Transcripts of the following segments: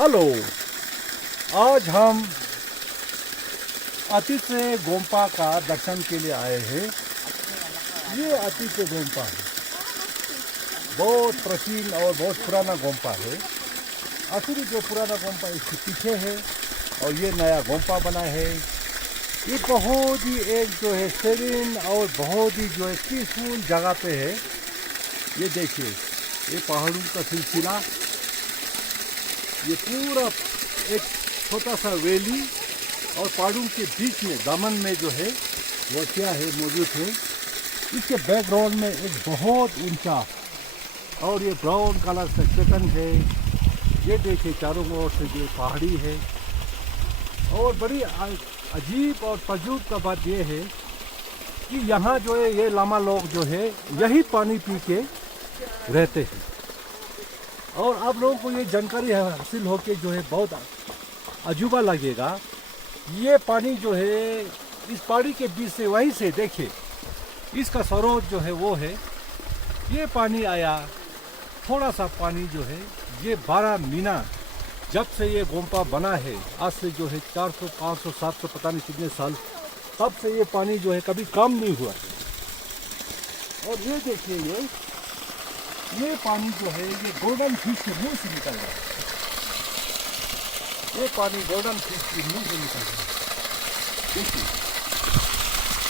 Hello, आज हम अतिशय गोम्पा का दर्शन के लिए आए हैं। ये अतिशय गोम्पा है, बहुत प्राचीन और बहुत पुराना गोम्पा है। असली जो पुराना गोम्पा इसके पीछे है और ये नया गोम्पा बना है। ये बहुत ही एक जो है सेरीन और बहुत ही जो है पीसफुल जगह पे है। ये देखिए, ये पहाड़ों का सिलसिला, ये पूरा एक छोटा सा वैली और पहाड़ों के बीच में दामन में जो है वो क्या है मौजूद है। इसके बैकग्राउंड में एक बहुत ऊंचा और ये ब्राउन कलर का चट्टान है। ये देखिए चारों ओर से जो पहाड़ी है। और बड़ी अजीब और तजुब का बात ये है कि यहाँ जो है ये लामा लोग जो है यही पानी पी के रहते हैं। और आप लोगों को ये जानकारी हासिल होके जो है बहुत अजूबा लगेगा। ये पानी जो है इस पहाड़ी के बीच से वहीं से देखिए, इसका स्रोत जो है वो है। ये पानी आया, थोड़ा सा पानी जो है ये 12 महीना जब से ये गोम्पा बना है, आज से जो है 400, 500, 700 पता नहीं कितने साल, तब से ये पानी जो है कभी कम नहीं हुआ। और ये देखिए, ये पानी जो है ये गोल्डन फिश के मुंह से निकल रहा है। ये पानी गोल्डन फिश के मुंह से निकल रहा है। देखिए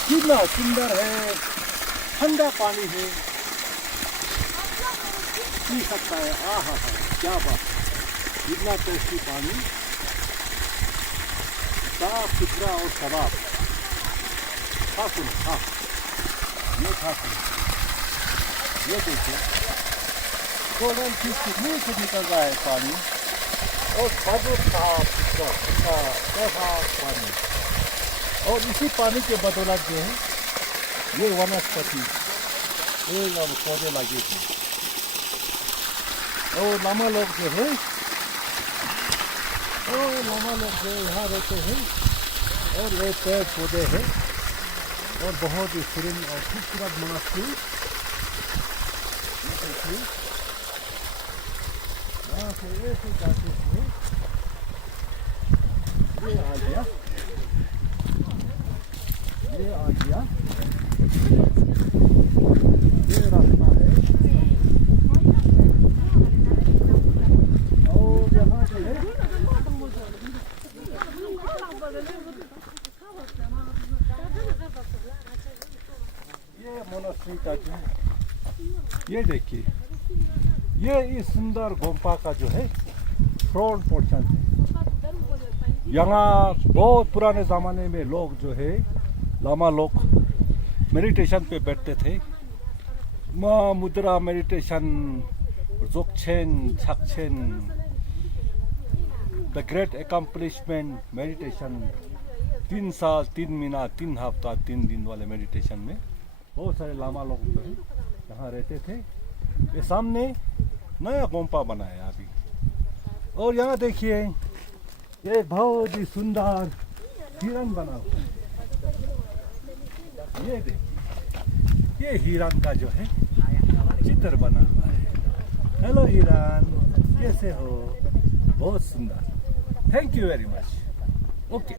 कितना सुंदर है, ठंडा पानी है, पी सकता है। आहा हा, क्या बात, इतना टेस्टी पानी, साफ सुथरा और सवाब। खा सुनो, खा, ये खा सुनो, ये देखिए गोल्डन फिश के मुंह से निकल रहा है पानी और साफ सुथरा पानी। और इसी पानी के बदौलत जो है ये वनस्पति पौधे लगे थे। और लामा लोग जो है यहाँ रहते हैं और ये पेड़ पौधे हैं और बहुत ही सुरीन और खूबसूरत मनास्टिर। यहाँ से ऐसे जाते हुए ये आ गया, ये रास्ता है। और यहाँ से ये मोनास्ट्री का ये देखिए, ये इस सुंदर गोम्पा का जो है फ्रंट पोर्शन है। यहाँ बहुत पुराने ज़माने में लोग जो है लामा लोग मेडिटेशन पे बैठते थे। मुद्रा मेडिटेशन, जोगछेन, छाकछेन, द ग्रेट अकम्पलिशमेंट मेडिटेशन, 3 साल 3 महीना 3 हफ्ता 3 दिन वाले मेडिटेशन में बहुत सारे लामा लोग जो है यहाँ रहते थे। ये सामने नया गोम्पा बना है अभी। और यहाँ देखिए ये बहुत ही सुंदर हिरन बना हुआ है। ये देखिए, ये हिरन का जो है चित्र बना हुआ है। हेलो हिरन, कैसे हो? बहुत सुंदर। Thank you very much. Okay.